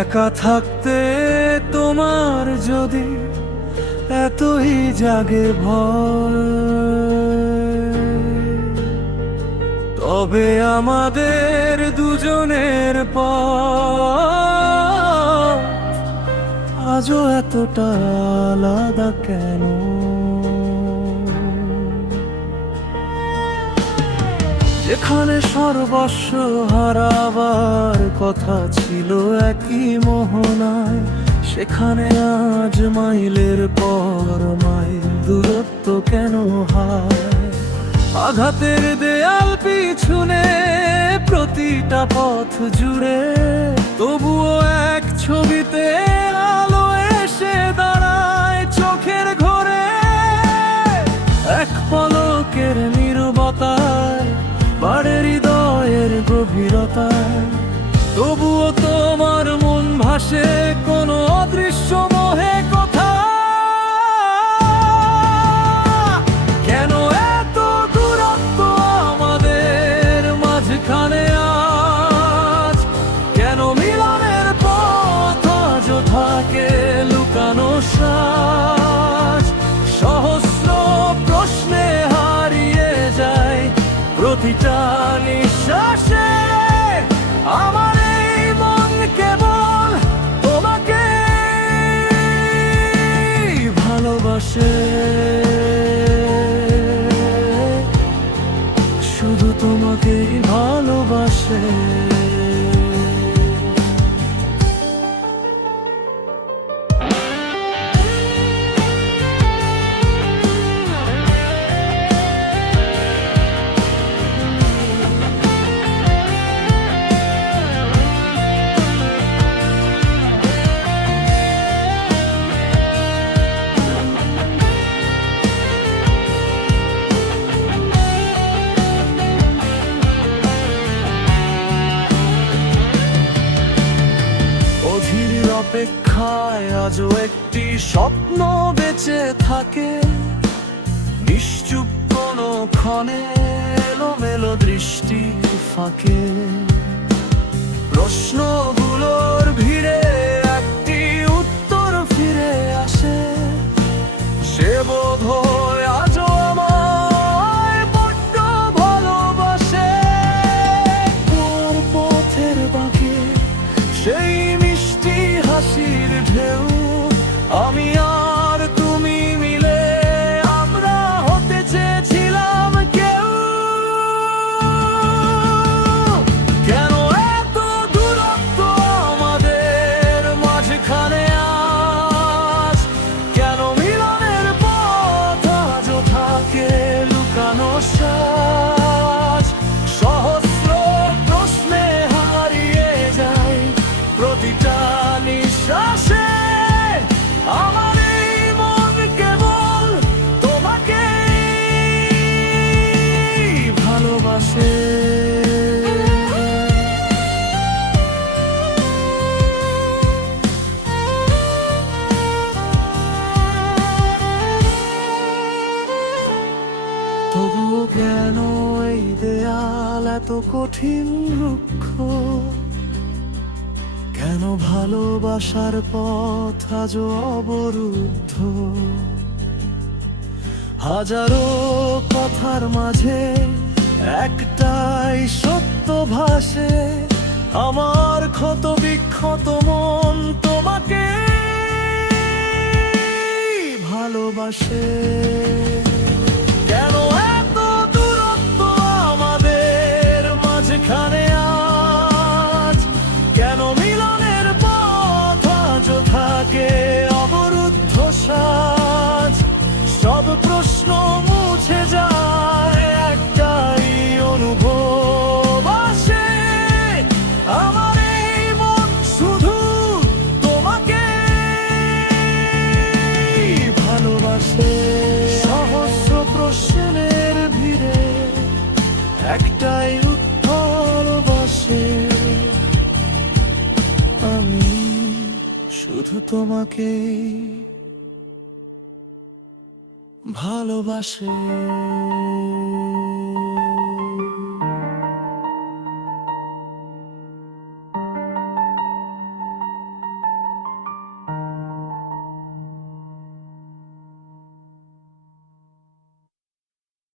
একা থাকতে তোমার যদি এতই জাগে ভয়, তবে আমাদের দুজনের পথ আজও এতটা আলাদা কেন? যেখানে সর্বস্ব হারাবার কথা ছিল একই মোহনায়, সেখানে আজ মাইলের পর মাইল দূরত্ব কেন হায়? আঘাতের দেয়াল পিছনে প্রতিটা পথ জুড়ে তবুও এক ছবিতে আলো এসে দাঁড়ায় চোখের ঘরে। এক পলকের নীরবতায় বাড়ে হৃদয়ের গভীরতায়, তবুও তোমার মন ভাসে কোনো অদৃশ্য মোহে কথা। কেন এত দূরত্ব আমাদের মাঝখানে আজ? কেন মিলনের পথ আজও থাকে লুকানো শ্বাস? সহস্র প্রশ্নে হারিয়ে যায় প্রতিটা নিঃশ্বাসে। আমার এই মন কেবল তোমাকে ভালোবাসে, শুধু তোমাকেই ভালোবাসে। অপেক্ষায় আজও একটি স্বপ্ন বেঁচে থাকে, নিশ্চুপ কোনো ক্ষণে এলোমেলো দৃষ্টির ফাঁকে। প্রশ্নগুলোর ভিড়ে একটি উত্তর ফিরে আসে, সে বোধহয় আজও আমায় বড্ড ভালোবাসে। তোর পথের বাঁকে সেই হাসির ঢেউ, আমি আর তুমি মিলে আমরা হতে চেয়েছিলাম কেউ। কেন এত দূরত্ব আমাদের মাঝখানে আজ? কেন মিলনের পথ আজও থাকে লুকানো শ্বাস? সহস্র প্রশ্নে হারিয়ে যায় প্রতিটা নিঃশ্বাসে। আমার এই মন কেবল তোমাকে ভালোবাসে। তবুও কেন এই দেয়াল এত কঠিন রুক্ষ? কেন ভালোবাসার পথ আজও অবরুদ্ধ? হাজারো কথার মাঝে একটাই সত্য ভাসে, আমার ক্ষত বিক্ষত মন তোমাকে ভালোবাসে। কেন এত দূরত্ব আমাদের মাঝখানে আজ? কেন মিলনের পথ আজও থাকে অবরুদ্ধ সাজ? সব প্রশ্ন মুছে যায় একটাই অনুভব আসে, আমার এই মন শুধু তোমাকে ভালোবাসে। সহস্র প্রশ্নের ভিড়ে একটাই উত্তর বসে, আমি শুধু তোমাকে ভালোবাসে।